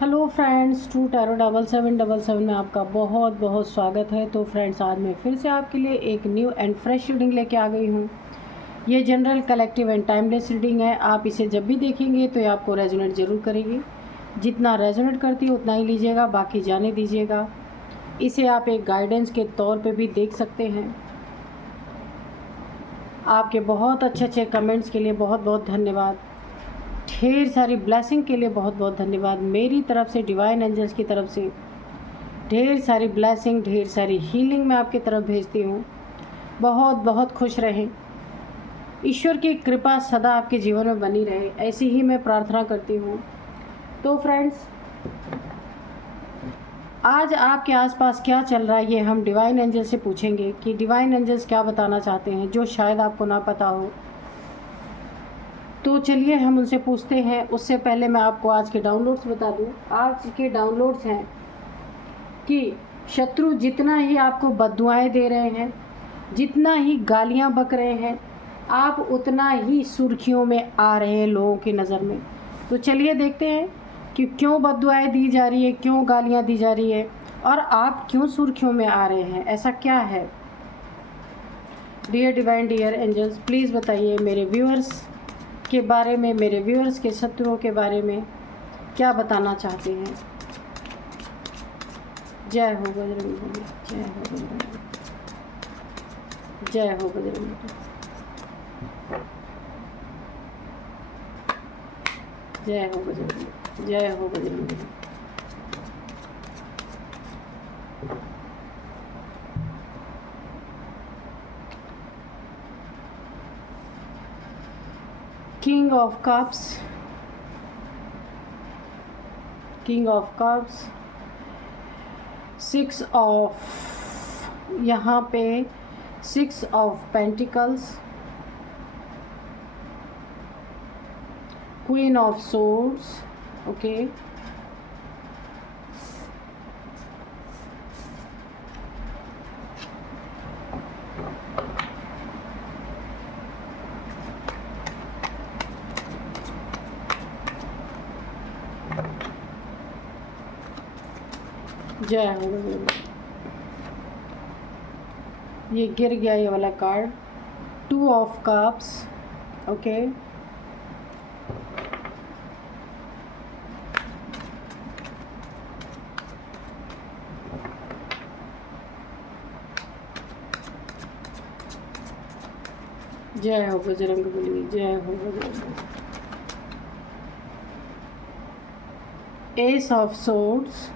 Hello friends, to tarot 7777 में आपका बहुत बहुत स्वागत है। तो फ्रेंड्स, आज मैं फिर से आपके लिए एक न्यू एंड फ्रेश रीडिंग लेके आ गई हूँ। ये general, collective and timeless reading है। आप इसे जब भी देखेंगे तो ये आपको रेजोनेट ज़रूर करेगी। जितना रेजोनेट करती है उतना ही लीजिएगा, बाकी जाने दीजिएगा। इसे आप एक गाइडेंस के तौर पे भी देख सकते हैं। आपके बहुत अच्छे अच्छे कमेंट्स के लिए बहुत बहुत धन्यवाद। ढेर सारी ब्लेसिंग के लिए बहुत बहुत धन्यवाद। मेरी तरफ से, डिवाइन एंजल्स की तरफ से ढेर सारी ब्लेसिंग, ढेर सारी हीलिंग मैं आपकी तरफ भेजती हूँ। बहुत बहुत खुश रहें। ईश्वर की कृपा सदा आपके जीवन में बनी रहे, ऐसी ही मैं प्रार्थना करती हूँ। तो फ्रेंड्स, आज आपके आसपास क्या चल रहा है ये हम डिवाइन एंजल से पूछेंगे कि डिवाइन एंजल्स क्या बताना चाहते हैं, जो शायद आपको ना पता हो। तो चलिए हम उनसे पूछते हैं। उससे पहले मैं आपको आज के डाउनलोड्स बता दूं। आज के डाउनलोड्स हैं कि शत्रु जितना ही आपको बद्दुआएं दे रहे हैं, जितना ही गालियां बक रहे हैं, आप उतना ही सुर्खियों में आ रहे हैं लोगों की नज़र में। तो चलिए देखते हैं कि क्यों बद्दुआएं दी जा रही है, क्यों गालियां दी जा रही है, और आप क्यों सुर्खियों में आ रहे हैं। ऐसा क्या है। Dear divine, dear angels, please बताइए मेरे व्यूअर्स के बारे में, मेरे व्यूअर्स के शत्रुओं के बारे में क्या बताना चाहते हैं। जय हो बजरंग, जय हो बजरंग, जय हो बजरंग, जय हो बजरंग, जय हो Bajrang. King of cups, king of cups, 6 of, यहाँ पे 6 of pentacles, queen of swords, okay, जय हो। ये गिर गया ये वाला कार्ड, 2 ऑफ कप्स, ओके, जय हो बजरंगबली, जय हो बजरंग। एस ऑफ सोर्ड्स,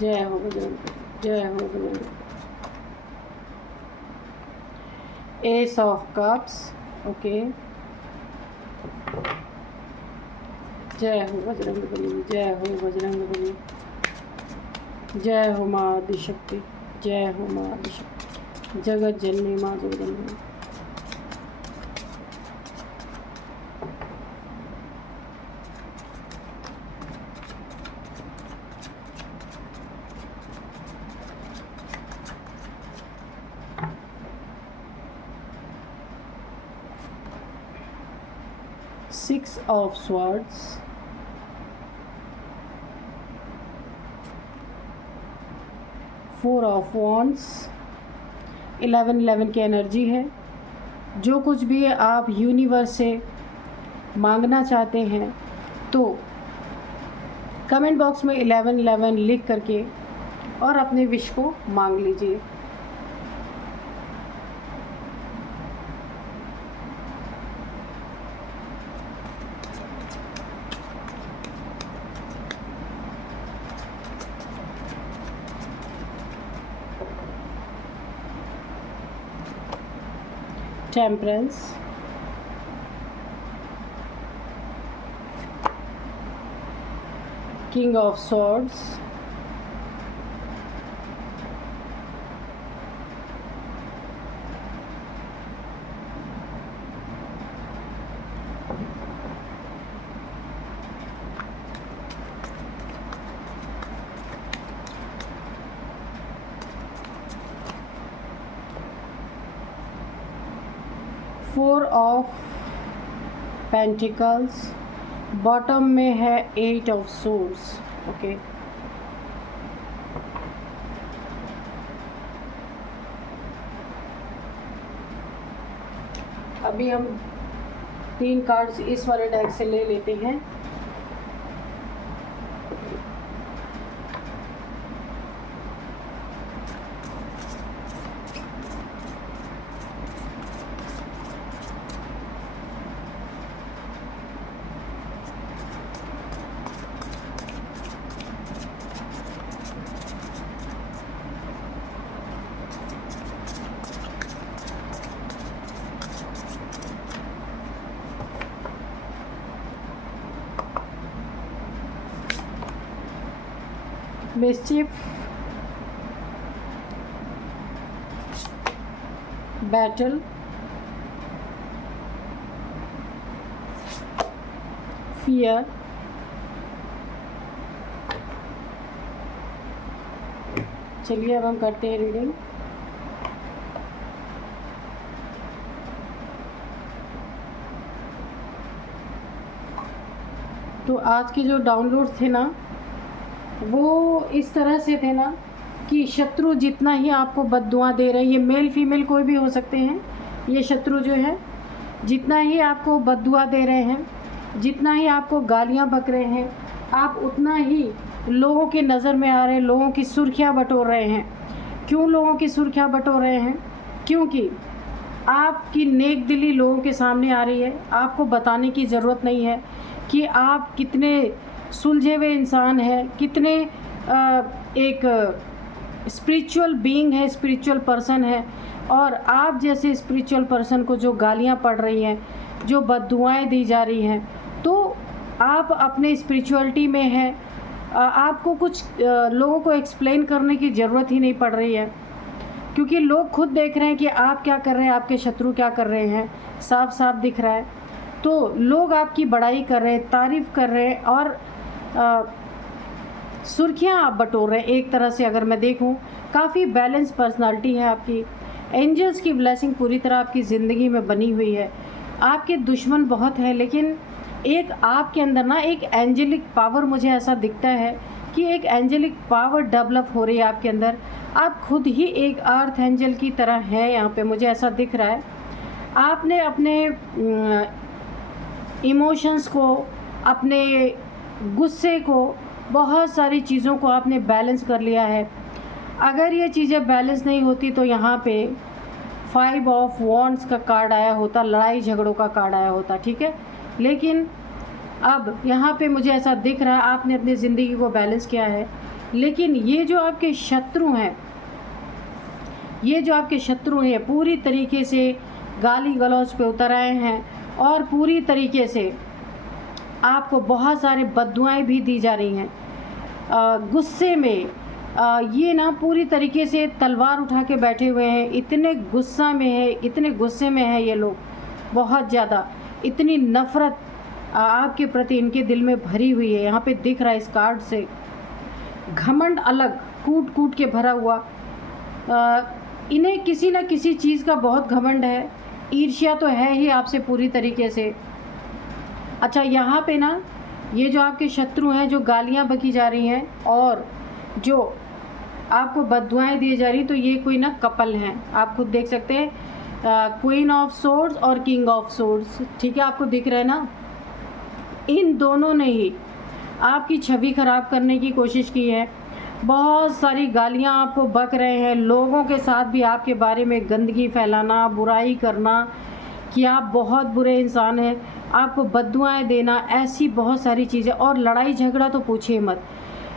जय हो बजरंग, जय हो Bajrang. S of cups, okay, जय हो बजरंगबली, जय हो बजरंगबली, जय हो माँ आदिशक्ति, जय हो माँ आदिशक्ति, जगत जननी माँ Jagdamba. Six of Swords, Four of Wands, 11 की एनर्जी है। जो कुछ भी आप यूनिवर्स से मांगना चाहते हैं तो कमेंट बॉक्स में 11 लिख करके और अपने विश को मांग लीजिए। Temperance, King of Swords, Four of Pentacles, bottom में है 8 ऑफ सोर्ड्स। ओके, अभी हम 3 कार्ड्स इस वाले डेक से ले लेते हैं। मिस्चिफ, बैटल, फियर, चलिए अब हम करते हैं रीडिंग। तो आज के जो डाउनलोड थे ना, वो इस तरह से थे ना कि शत्रु जितना ही आपको बद्दुआ दे रहे हैं, ये मेल फीमेल कोई भी हो सकते हैं, ये शत्रु जो है जितना ही आपको बद्दुआ दे रहे हैं, जितना ही आपको गालियां बक रहे हैं, आप उतना ही लोगों की नज़र में आ रहे हैं, लोगों की सुर्खियां बटोर रहे हैं। क्यों लोगों की सुर्खियां बटोर रहे हैं? क्योंकि आपकी नेक दिली लोगों के सामने आ रही है। आपको बताने की ज़रूरत नहीं है कि आप कितने सुलझे हुए इंसान हैं, कितने एक स्पिरिचुअल बीइंग है, स्पिरिचुअल पर्सन है। और आप जैसे स्पिरिचुअल पर्सन को जो गालियां पड़ रही हैं, जो बद्दुआएं दी जा रही हैं, तो आप अपने स्पिरिचुअलिटी में हैं। आपको कुछ लोगों को एक्सप्लेन करने की ज़रूरत ही नहीं पड़ रही है, क्योंकि लोग खुद देख रहे हैं कि आप क्या कर रहे हैं, आपके शत्रु क्या कर रहे हैं, साफ साफ दिख रहा है। तो लोग आपकी बड़ाई कर रहे हैं, तारीफ़ कर रहे हैं और सुर्खियां आप बटोर रहे हैं। एक तरह से अगर मैं देखूं, काफ़ी बैलेंस पर्सनालिटी है आपकी। एंजल्स की ब्लेसिंग पूरी तरह आपकी ज़िंदगी में बनी हुई है। आपके दुश्मन बहुत हैं, लेकिन एक आपके अंदर ना एक एंजेलिक पावर, मुझे ऐसा दिखता है कि एक एंजेलिक पावर डेवलप हो रही है आपके अंदर। आप खुद ही एक अर्थ एंजल की तरह हैं, यहाँ पे मुझे ऐसा दिख रहा है। आपने अपने इमोशंस को, अपने गुस्से को, बहुत सारी चीज़ों को आपने बैलेंस कर लिया है। अगर ये चीज़ें बैलेंस नहीं होती तो यहाँ पे 5 ऑफ वॉन्ड्स का कार्ड आया होता, लड़ाई झगड़ों का कार्ड आया होता, ठीक है। लेकिन अब यहाँ पे मुझे ऐसा दिख रहा है आपने अपनी ज़िंदगी को बैलेंस किया है। लेकिन ये जो आपके शत्रु हैं, ये जो आपके शत्रु हैं पूरी तरीके से गाली गलौज पे उतर आए हैं और पूरी तरीके से आपको बहुत सारे बद्दुआएं भी दी जा रही हैं। गुस्से में ये ना पूरी तरीके से तलवार उठा के बैठे हुए हैं। इतने गुस्सा में है, इतने गुस्से में है ये लोग, बहुत ज़्यादा। इतनी नफ़रत आपके प्रति इनके दिल में भरी हुई है। यहाँ पे दिख रहा है इस कार्ड से। घमंड अलग, कूट कूट के भरा हुआ। इन्हें किसी न किसी चीज़ का बहुत घमंड है। ईर्ष्या तो है ही आपसे पूरी तरीके से। अच्छा, यहाँ पे ना ये जो आपके शत्रु हैं, जो गालियाँ बकी जा रही हैं और जो आपको बद्दुआएं दी जा रही, तो ये कोई ना कपल हैं। आप खुद देख सकते हैं, क्वीन ऑफ सोर्ड्स और किंग ऑफ सोर्ड्स, ठीक है, आपको दिख रहा है ना। इन दोनों ने ही आपकी छवि ख़राब करने की कोशिश की है। बहुत सारी गालियाँ आपको बक रहे हैं, लोगों के साथ भी आपके बारे में गंदगी फैलाना, बुराई करना कि आप बहुत बुरे इंसान हैं, आपको बद्दुआएं देना, ऐसी बहुत सारी चीज़ें। और लड़ाई झगड़ा तो पूछिए मत।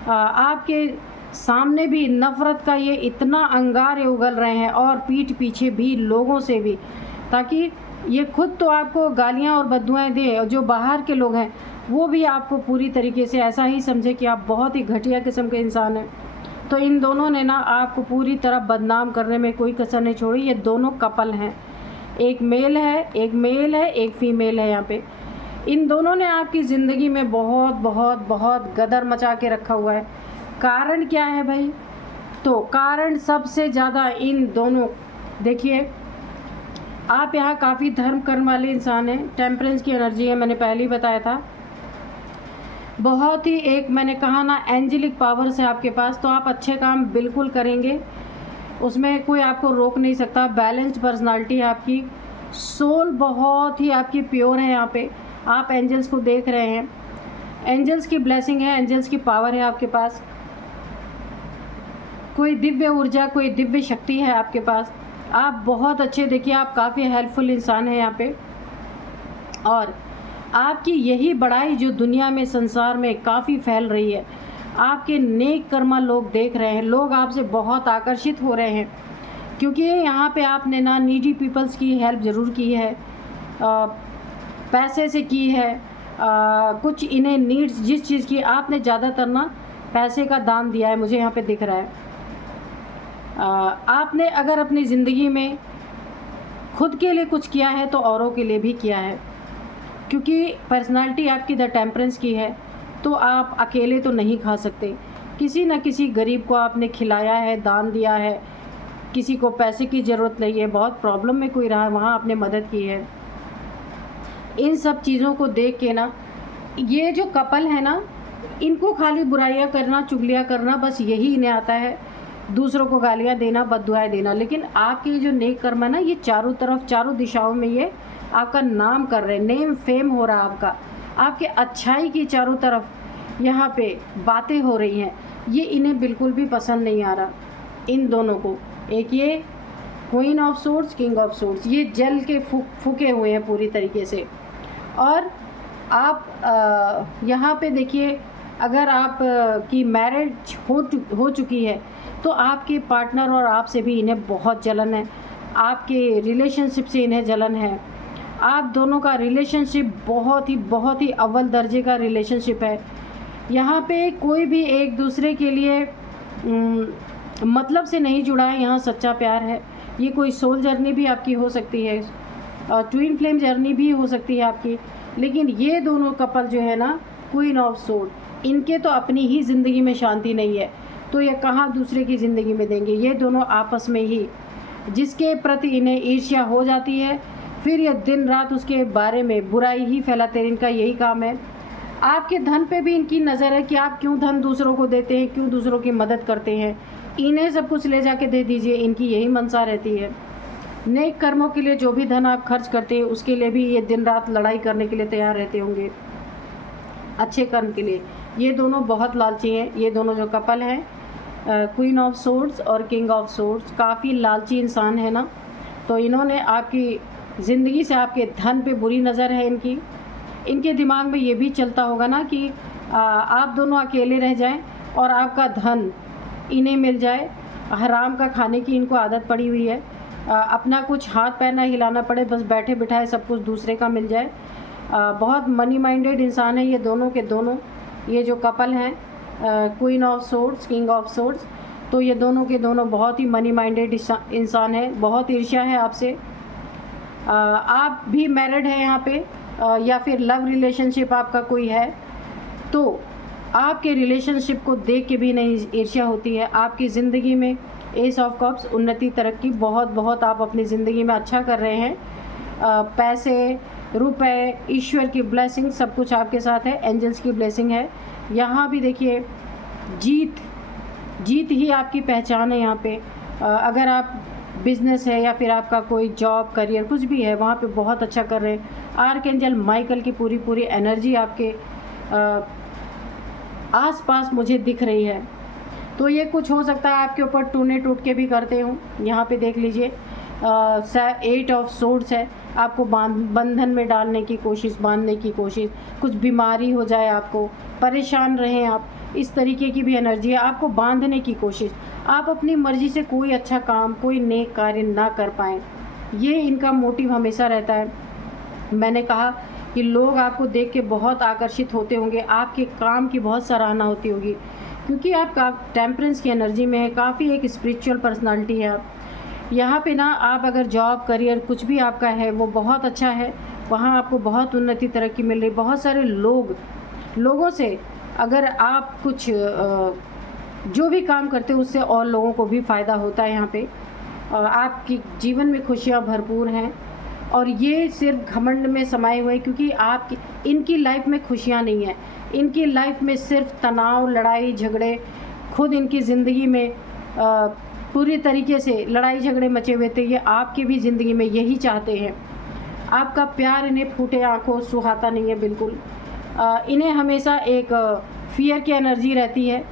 आपके सामने भी नफ़रत का ये इतना अंगारे उगल रहे हैं और पीठ पीछे भी लोगों से भी, ताकि ये खुद तो आपको गालियां और बद्दुआएं दे, और जो बाहर के लोग हैं वो भी आपको पूरी तरीके से ऐसा ही समझे कि आप बहुत ही घटिया किस्म के इंसान हैं। तो इन दोनों ने ना आपको पूरी तरह बदनाम करने में कोई कसर नहीं छोड़ी। ये दोनों कपल हैं, एक मेल है, एक फीमेल है। यहाँ पे इन दोनों ने आपकी ज़िंदगी में बहुत बहुत बहुत गदर मचा के रखा हुआ है। कारण क्या है भाई? तो कारण सबसे ज़्यादा इन दोनों, देखिए आप यहाँ काफ़ी धर्म कर्म वाले इंसान हैं। टेम्परेंस की एनर्जी है, मैंने पहले ही बताया था। बहुत ही एक मैंने कहा ना एंजेलिक पावर्स है आपके पास, तो आप अच्छे काम बिल्कुल करेंगे, उसमें कोई आपको रोक नहीं सकता। बैलेंस्ड पर्सनालिटी है आपकी, सोल बहुत ही आपकी प्योर है। यहाँ पे आप एंजल्स को देख रहे हैं, एंजल्स की ब्लेसिंग है, एंजल्स की पावर है आपके पास, कोई दिव्य ऊर्जा, कोई दिव्य शक्ति है आपके पास। आप बहुत अच्छे, देखिए आप काफ़ी हेल्पफुल इंसान हैं यहाँ पे, और आपकी यही बड़ाई जो दुनिया में, संसार में काफ़ी फैल रही है, आपके नेक कर्मा लोग देख रहे हैं, लोग आपसे बहुत आकर्षित हो रहे हैं, क्योंकि यहाँ पे आपने ना नीडी पीपल्स की हेल्प ज़रूर की है, पैसे से की है, कुछ इन्हें नीड्स जिस चीज़ की आपने ज़्यादातर ना पैसे का दान दिया है, मुझे यहाँ पे दिख रहा है। आपने अगर अपनी ज़िंदगी में खुद के लिए कुछ किया है तो औरों के लिए भी किया है, क्योंकि पर्सनालिटी आपकी द टेम्परेंस की है, तो आप अकेले तो नहीं खा सकते। किसी न किसी गरीब को आपने खिलाया है, दान दिया है, किसी को पैसे की ज़रूरत नहीं है, बहुत प्रॉब्लम में कोई रहा, वहाँ आपने मदद की है। इन सब चीज़ों को देख के ना, ये जो कपल है ना, इनको खाली बुराइयाँ करना, चुगलियाँ करना, बस यही इन्हें आता है, दूसरों को गालियाँ देना, बददुआएँ देना। लेकिन आपके जो नेक कर्म है ना, ये चारों तरफ, चारों दिशाओं में ये आपका नाम कर रहे हैं, नेम फेम हो रहा है आपका, आपके अच्छाई की चारों तरफ यहाँ पे बातें हो रही हैं। ये इन्हें बिल्कुल भी पसंद नहीं आ रहा, इन दोनों को। एक ये queen of swords, king of swords, ये जल के फूके हुए हैं पूरी तरीके से। और आप यहाँ पे देखिए, अगर आप की मैरिज हो चुकी है तो आपके पार्टनर और आपसे भी इन्हें बहुत जलन है, आपके रिलेशनशिप से इन्हें जलन है। आप दोनों का रिलेशनशिप बहुत ही अव्वल दर्जे का रिलेशनशिप है। यहाँ पे कोई भी एक दूसरे के लिए मतलब से नहीं जुड़ा है, यहाँ सच्चा प्यार है। ये कोई सोल जर्नी भी आपकी हो सकती है, ट्विन फ्लेम जर्नी भी हो सकती है आपकी। लेकिन ये दोनों कपल जो है ना, क्वीन ऑफ सोर्ड, इनके तो अपनी ही ज़िंदगी में शांति नहीं है, तो ये कहाँ दूसरे की ज़िंदगी में देंगे। ये दोनों आपस में ही, जिसके प्रति इन्हें ईर्ष्या हो जाती है, फिर ये दिन रात उसके बारे में बुराई ही फैलाते हैं, इनका यही काम है। आपके धन पे भी इनकी नज़र है कि आप क्यों धन दूसरों को देते हैं, क्यों दूसरों की मदद करते हैं, इन्हें सब कुछ ले जाके दे दीजिए, इनकी यही मनसा रहती है। नेक कर्मों के लिए जो भी धन आप खर्च करते हैं, उसके लिए भी ये दिन रात लड़ाई करने के लिए तैयार रहते होंगे, अच्छे कर्म के लिए। ये दोनों बहुत लालची हैं, ये दोनों जो कपल हैं, क्वीन ऑफ सोर्ड्स और किंग ऑफ सोर्ड्स, काफ़ी लालची इंसान है ना। तो इन्होंने आपकी ज़िंदगी से, आपके धन पे बुरी नज़र है इनकी। इनके दिमाग में ये भी चलता होगा ना कि आप दोनों अकेले रह जाएं और आपका धन इन्हें मिल जाए। हराम का खाने की इनको आदत पड़ी हुई है, अपना कुछ हाथ पैर ना हिलाना पड़े, बस बैठे बिठाए सब कुछ दूसरे का मिल जाए। बहुत मनी माइंडेड इंसान है ये दोनों के दोनों, ये जो कपल हैं, queen of swords, king of swords. तो ये दोनों के दोनों बहुत ही मनी माइंडेड इंसान है, बहुत ईर्ष्या है आपसे। आप भी मैरिड है यहाँ पे, या फिर लव रिलेशनशिप आपका कोई है, तो आपके रिलेशनशिप को देख के भी नहीं ईर्ष्या होती है। आपकी ज़िंदगी में एस ऑफ कप्स, उन्नति, तरक्की, बहुत आप अपनी ज़िंदगी में अच्छा कर रहे हैं। पैसे, रुपए, ईश्वर की ब्लेसिंग, सब कुछ आपके साथ है, एंजल्स की ब्लेसिंग है। यहाँ भी देखिए, जीत ही आपकी पहचान है यहाँ पे। अगर आप बिज़नेस है या फिर आपका कोई जॉब, करियर, कुछ भी है, वहाँ पे बहुत अच्छा कर रहे हैं। आर्कएंजल माइकल की पूरी एनर्जी आपके आसपास मुझे दिख रही है। तो ये कुछ हो सकता है आपके ऊपर टूने टूट के भी करते हूँ। यहाँ पे देख लीजिए, 8 ऑफ सोर्ड्स है, आपको बंधन में डालने की कोशिश, बांधने की कोशिश, कुछ बीमारी हो जाए, आपको परेशान रहें आप, इस तरीके की भी एनर्जी है, आपको बांधने की कोशिश। आप अपनी मर्ज़ी से कोई अच्छा काम, कोई नेक कार्य ना कर पाएँ, ये इनका मोटिव हमेशा रहता है। मैंने कहा कि लोग आपको देख के बहुत आकर्षित होते होंगे, आपके काम की बहुत सराहना होती होगी, क्योंकि आप टेम्परेंस की एनर्जी में है, काफ़ी एक स्पिरिचुअल पर्सनालिटी है आप। यहाँ पे ना, आप अगर जॉब, करियर, कुछ भी आपका है वो बहुत अच्छा है, वहाँ आपको बहुत उन्नति, तरक्की मिल रही। बहुत सारे लोगों से अगर आप कुछ जो भी काम करते हो, उससे और लोगों को भी फ़ायदा होता है यहाँ पे। आपकी जीवन में खुशियाँ भरपूर हैं, और ये सिर्फ घमंड में समाये हुए, क्योंकि आप इनकी लाइफ में खुशियाँ नहीं हैं। इनकी लाइफ में सिर्फ तनाव, लड़ाई झगड़े, खुद इनकी ज़िंदगी में पूरी तरीके से लड़ाई झगड़े मचे हुए थे। ये आपके भी ज़िंदगी में यही चाहते हैं। आपका प्यार इन्हें फूटे आँखों सुहाता नहीं है बिल्कुल। इन्हें हमेशा एक फ़ियर की एनर्जी रहती है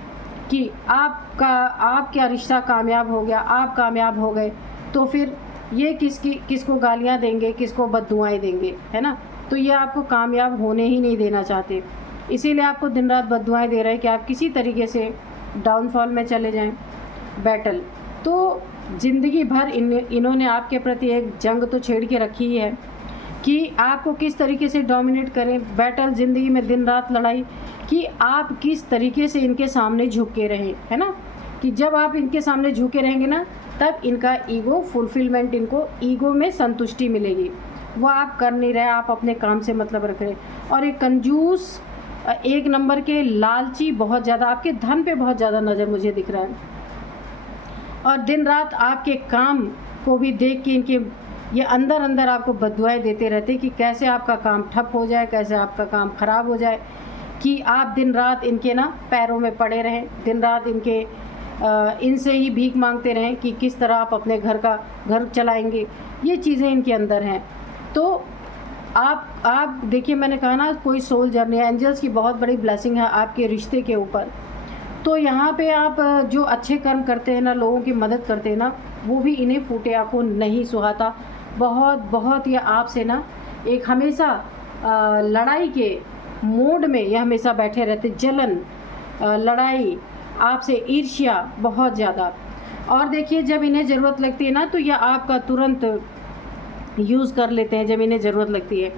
कि आपका रिश्ता कामयाब हो गया, आप कामयाब हो गए तो फिर ये किसको गालियाँ देंगे, किसको बद्दुआएँ देंगे, है ना। तो ये आपको कामयाब होने ही नहीं देना चाहते, इसीलिए आपको दिन रात बद्दुआएँ दे रहे हैं कि आप किसी तरीके से डाउनफॉल में चले जाएं। बैटल तो ज़िंदगी भर इन्होंने आपके प्रति एक जंग तो छेड़ के रखी ही है कि आपको किस तरीके से डोमिनेट करें। बैटल ज़िंदगी में दिन रात लड़ाई कि आप किस तरीके से इनके सामने झुके रहें, है ना। कि जब आप इनके सामने झुके रहेंगे ना, तब इनका ईगो फुलफिलमेंट, इनको ईगो में संतुष्टि मिलेगी। वो आप कर नहीं रहे, आप अपने काम से मतलब रख रहे। और एक कंजूस, एक नंबर के लालची, बहुत ज़्यादा आपके धन पे बहुत ज़्यादा नज़र मुझे दिख रहा है। और दिन रात आपके काम को भी देख के इनके ये अंदर अंदर आपको बद्दुआएँ देते रहते कि कैसे आपका काम ठप हो जाए, कैसे आपका काम ख़राब हो जाए, कि आप दिन रात इनके ना पैरों में पड़े रहें, दिन रात इनसे ही भीख मांगते रहें कि किस तरह आप अपने घर चलाएंगे। ये चीज़ें इनके अंदर हैं। तो आप देखिए, मैंने कहा ना, कोई सोल जर्नी, एंजल्स की बहुत बड़ी ब्लेसिंग है आपके रिश्ते के ऊपर। तो यहाँ पे आप जो अच्छे कर्म करते हैं ना, लोगों की मदद करते हैं ना, वो भी इन्हें फूटे आँखों नहीं सुहाता। बहुत ये आपसे ना एक हमेशा लड़ाई के मोड में ये हमेशा बैठे रहते, जलन, लड़ाई, आपसे ईर्ष्या बहुत ज़्यादा। और देखिए, जब इन्हें ज़रूरत लगती है ना, तो यह आपका तुरंत यूज़ कर लेते हैं जब इन्हें ज़रूरत लगती है।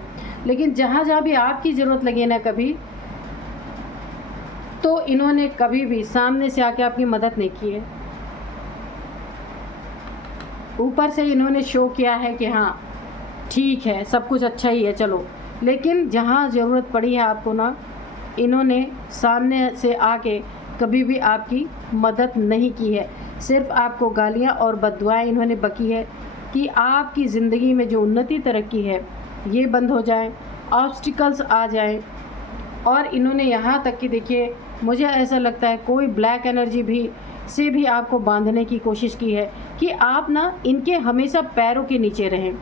लेकिन जहाँ भी आपकी ज़रूरत लगे ना कभी, तो इन्होंने कभी भी सामने से आके आपकी मदद नहीं की है। ऊपर से इन्होंने शो किया है कि हाँ ठीक है, सब कुछ अच्छा ही है, चलो। लेकिन जहाँ ज़रूरत पड़ी है आपको ना, इन्होंने सामने से आके कभी भी आपकी मदद नहीं की है। सिर्फ आपको गालियाँ और बद्दुआएँ इन्होंने बकी है कि आपकी ज़िंदगी में जो उन्नति तरक्की है ये बंद हो जाए, ऑब्स्टिकल्स आ जाएं। और इन्होंने यहाँ तक कि देखिए, मुझे ऐसा लगता है कोई ब्लैक एनर्जी से भी आपको बांधने की कोशिश की है कि आप ना इनके हमेशा पैरों के नीचे रहें,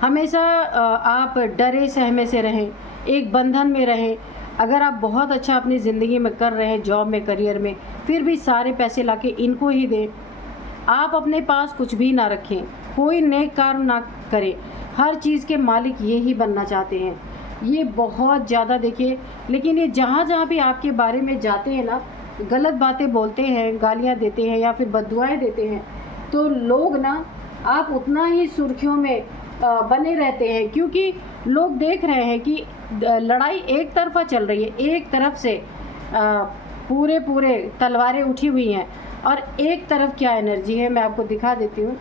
हमेशा आप डरे सहमे से रहें, एक बंधन में रहें। अगर आप बहुत अच्छा अपनी ज़िंदगी में कर रहे हैं, जॉब में, करियर में, फिर भी सारे पैसे लाके इनको ही दें। आप अपने पास कुछ भी ना रखें, कोई नेक काम ना करें, हर चीज़ के मालिक ये ही बनना चाहते हैं। ये बहुत ज़्यादा देखिए, लेकिन ये जहाँ भी आपके बारे में जाते हैं ना, गलत बातें बोलते हैं, गालियाँ देते हैं या फिर बद्दुआएँ देते हैं, तो लोग ना, आप उतना ही सुर्खियों में बने रहते हैं, क्योंकि लोग देख रहे हैं कि लड़ाई एक तरफा चल रही है, एक तरफ से पूरे तलवारें उठी हुई हैं, और एक तरफ क्या एनर्जी है मैं आपको दिखा देती हूँ।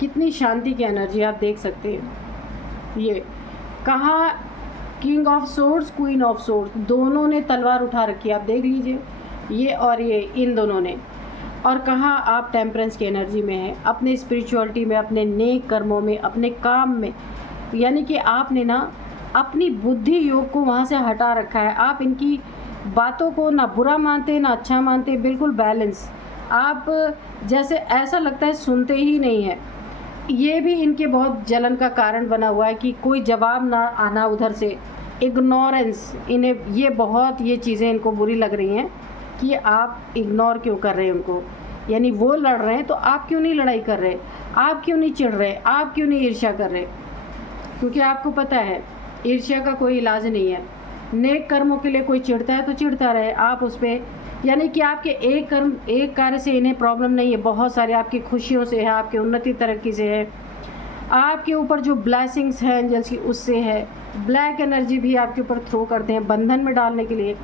कितनी शांति की एनर्जी आप देख सकते हैं। ये कहाँ king of swords, queen of swords, दोनों ने तलवार उठा रखी है, आप देख लीजिए, ये और ये, इन दोनों ने। और कहाँ आप टेम्परेंस की एनर्जी में हैं, अपने स्पिरिचुअलिटी में, अपने नेक कर्मों में, अपने काम में। यानी कि आपने ना अपनी बुद्धि योग को वहाँ से हटा रखा है। आप इनकी बातों को ना बुरा मानते ना अच्छा मानते, बिल्कुल बैलेंस। आप जैसे ऐसा लगता है सुनते ही नहीं है। ये भी इनके बहुत जलन का कारण बना हुआ है कि कोई जवाब ना आना उधर से, इग्नोरेंस। इन्हें ये चीज़ें इनको बुरी लग रही हैं कि आप इग्नोर क्यों कर रहे हैं उनको। यानी वो लड़ रहे हैं तो आप क्यों नहीं लड़ाई कर रहे, आप क्यों नहीं चिढ़ रहे, आप क्यों नहीं ईर्ष्या कर रहे। क्योंकि आपको पता है ईर्ष्या का कोई इलाज नहीं है। नेक कर्मों के लिए कोई चिढ़ता है तो चिढ़ता रहे, आप उस पर, यानी कि आपके एक कार्य से इन्हें प्रॉब्लम नहीं है, बहुत सारे आपकी खुशियों से है, आपकी उन्नति तरक्की से है, आपके ऊपर जो ब्लेसिंग्स हैं एंजल्स की उससे है। ब्लैक एनर्जी भी आपके ऊपर थ्रो करते हैं बंधन में डालने के लिए।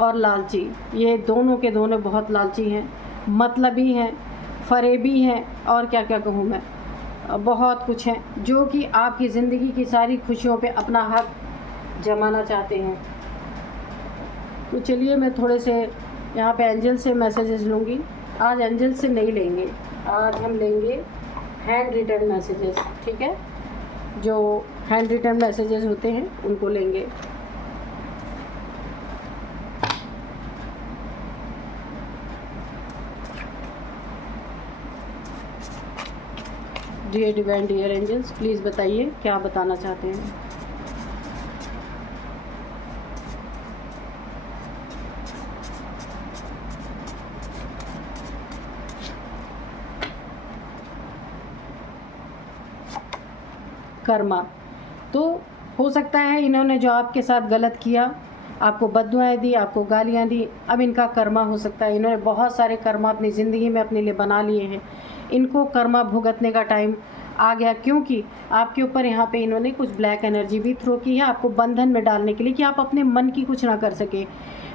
और लालची, ये दोनों के दोनों बहुत लालची हैं, मतलबी हैं, फरेबी हैं, और क्या क्या कहूँ मैं, बहुत कुछ हैं, जो कि आपकी ज़िंदगी की सारी खुशियों पे अपना हक जमाना चाहते हैं। तो चलिए, मैं थोड़े से यहाँ पे एंजल से मैसेजेस लूँगी। आज एंजल से नहीं लेंगे, आज हम लेंगे हैंड रिटन मैसेजेस, ठीक है, जो हैंड रिटन मैसेजेस होते हैं उनको लेंगे। Dear divine, dear angels, please बताइए क्या बताना चाहते हैं। कर्मा, तो हो सकता है इन्होंने जो आपके साथ गलत किया, आपको बद्दुआएं दी, आपको गालियां दी, अब इनका कर्मा हो सकता है। इन्होंने बहुत सारे कर्मा अपनी ज़िंदगी में अपने लिए बना लिए हैं। इनको कर्मा भुगतने का टाइम आ गया, क्योंकि आपके ऊपर यहाँ पे इन्होंने कुछ ब्लैक एनर्जी भी थ्रो की है आपको बंधन में डालने के लिए, कि आप अपने मन की कुछ ना कर सके,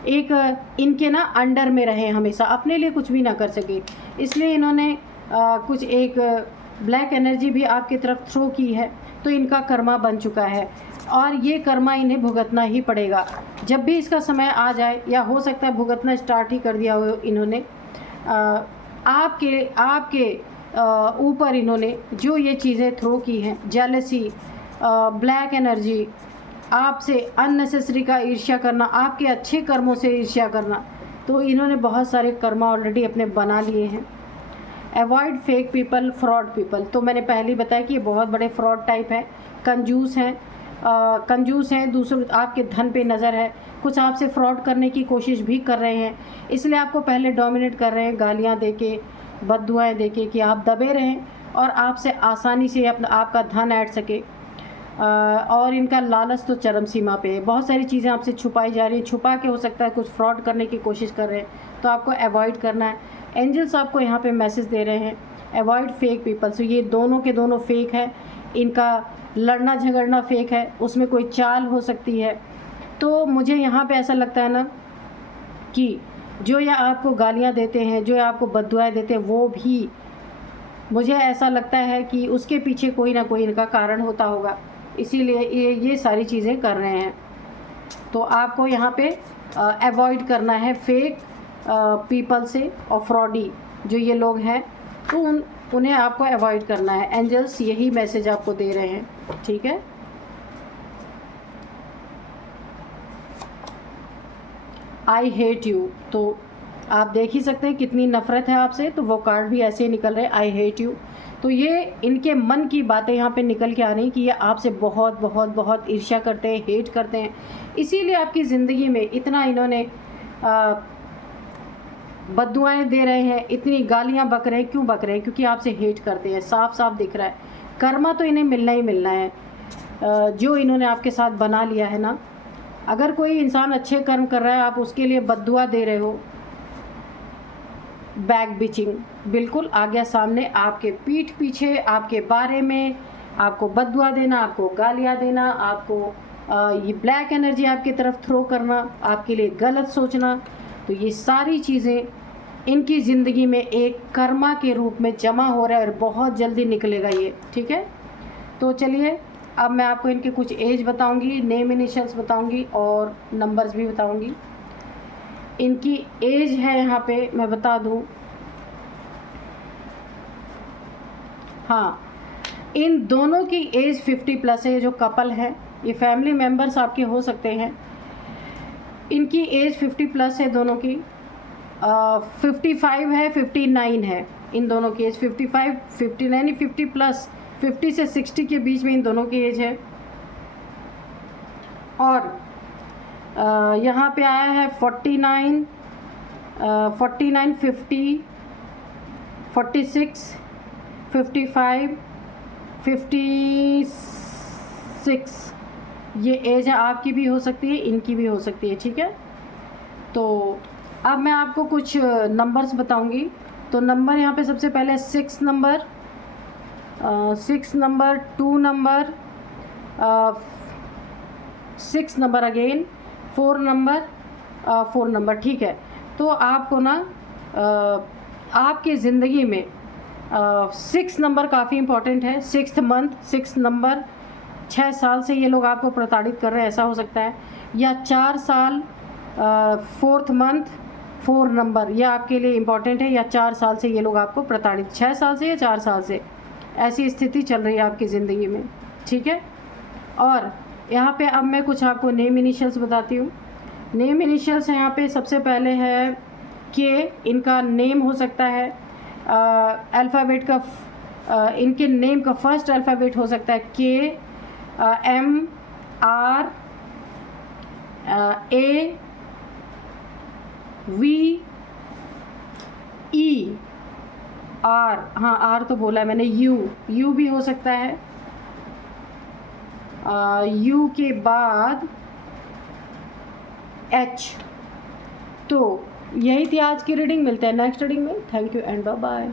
एक इनके ना अंडर में रहे, हमेशा अपने लिए कुछ भी ना कर सके। इसलिए इन्होंने कुछ एक ब्लैक एनर्जी भी आपकी तरफ थ्रो की है, तो इनका कर्मा बन चुका है और ये कर्मा इन्हें भुगतना ही पड़ेगा जब भी इसका समय आ जाए, या हो सकता है भुगतना स्टार्ट ही कर दिया हो इन्होंने। आपके ऊपर इन्होंने जो ये चीज़ें थ्रो की हैं, जेलसी, ब्लैक एनर्जी, आपसे अननेसेसरी का ईर्ष्या करना, आपके अच्छे कर्मों से ईर्ष्या करना, तो इन्होंने बहुत सारे कर्मा ऑलरेडी अपने बना लिए हैं। Avoid fake people, fraud people, तो मैंने पहले ही बताया कि ये बहुत बड़े फ्रॉड टाइप है, कंजूस हैं, दूसरों आपके धन पे नज़र है, कुछ आपसे फ्रॉड करने की कोशिश भी कर रहे हैं, इसलिए आपको पहले डोमिनेट कर रहे हैं, गालियां देके, बद्दुआएं देके, कि आप दबे रहें और आपसे आसानी से आपका धन ऐड सके। और इनका लालच तो चरम सीमा पे है, बहुत सारी चीज़ें आपसे छुपाई जा रही हैं, छुपा के हो सकता है कुछ फ्रॉड करने की कोशिश कर रहे हैं, तो आपको अवॉइड करना है। एंजल्स आपको यहाँ पे मैसेज दे रहे हैं, अवॉइड फेक पीपल। सो ये दोनों के दोनों फेक है, इनका लड़ना झगड़ना फेक है, उसमें कोई चाल हो सकती है। तो मुझे यहाँ पे ऐसा लगता है ना कि जो या आपको गालियाँ देते हैं, जो या आपको बद्दुआएं देते हैं, वो भी मुझे ऐसा लगता है कि उसके पीछे कोई ना कोई इनका कारण होता होगा, इसीलिए ये सारी चीज़ें कर रहे हैं। तो आपको यहाँ पे अवॉइड करना है फेक पीपल से और फ्रॉडी जो ये लोग हैं, तो उन्हें आपको अवॉइड करना है। एंजल्स यही मैसेज आपको दे रहे हैं, ठीक है। आई हेट यू, तो आप देख ही सकते हैं कितनी नफ़रत है आपसे, तो वो कार्ड भी ऐसे ही निकल रहे, आई हेट यू। तो ये इनके मन की बातें यहाँ पे निकल के आ रही कि ये आपसे बहुत बहुत बहुत ईर्ष्या करते हैं, हेट करते हैं, इसीलिए आपकी ज़िंदगी में इतना इन्होंने बद्दुआएं दे रहे हैं, इतनी गालियाँ बक रहे हैं। क्यों बक रहे हैं? क्योंकि आपसे हेट करते हैं, साफ साफ दिख रहा है। कर्मा तो इन्हें मिलना ही मिलना है, जो इन्होंने आपके साथ बना लिया है ना। अगर कोई इंसान अच्छे कर्म कर रहा है, आप उसके लिए बद्दुआ दे रहे हो, बैक बिचिंग बिल्कुल आ गया सामने, आपके पीठ पीछे, आपके बारे में आपको बद्दुआ देना, आपको गालियाँ देना, आपको ये ब्लैक एनर्जी आपकी तरफ थ्रो करना, आपके लिए गलत सोचना, तो ये सारी चीज़ें इनकी ज़िंदगी में एक कर्मा के रूप में जमा हो रहा है और बहुत जल्दी निकलेगा ये, ठीक है। तो चलिए अब मैं आपको इनके कुछ एज बताऊंगी, नेम इनिशियल्स बताऊंगी और नंबर्स भी बताऊंगी। इनकी एज है यहाँ पे मैं बता दूं, हाँ, इन दोनों की एज 50+ है। जो कपल है, ये फैमिली मेम्बर्स आपके हो सकते हैं। इनकी एज 50+ है दोनों की, 55 है, 59 है। इन दोनों की एज 55, 59, 50+, 50 से 60 के बीच में इन दोनों की एज है। और यहाँ पे आया है 49, 50, 46, 55, 56। ये एज है, आपकी भी हो सकती है, इनकी भी हो सकती है, ठीक है। तो अब मैं आपको कुछ नंबर्स बताऊंगी। तो नंबर यहाँ पे सबसे पहले 6 number, 6 number, 2 number, 6 number again, 4 number, 4 number, ठीक है। तो आपको ना आपकी ज़िंदगी में 6 नंबर काफ़ी इम्पॉर्टेंट है। 6th मंथ, 6 नंबर, 6 साल से ये लोग आपको प्रताड़ित कर रहे हैं, ऐसा हो सकता है। या 4 साल, 4th मंथ, 4 नंबर, यह आपके लिए इम्पॉर्टेंट है। या 4 साल से ये लोग आपको प्रताड़ित, 6 साल से या 4 साल से, ऐसी स्थिति चल रही है आपकी ज़िंदगी में, ठीक है। और यहाँ पे अब मैं कुछ आपको नेम इनिशियल्स बताती हूँ। नेम इनिशियल्स यहाँ पे सबसे पहले है के, इनका नेम हो सकता है अल्फ़ाबेट का इनके नेम का फर्स्ट अल्फ़ाबेट हो सकता है के, M, R, A, V, E, R, हाँ आर तो बोला मैंने, यू भी हो सकता है। यू के बाद एच। तो यही थी आज की रीडिंग, मिलते हैं नेक्स्ट रीडिंग में। Thank you and bye bye.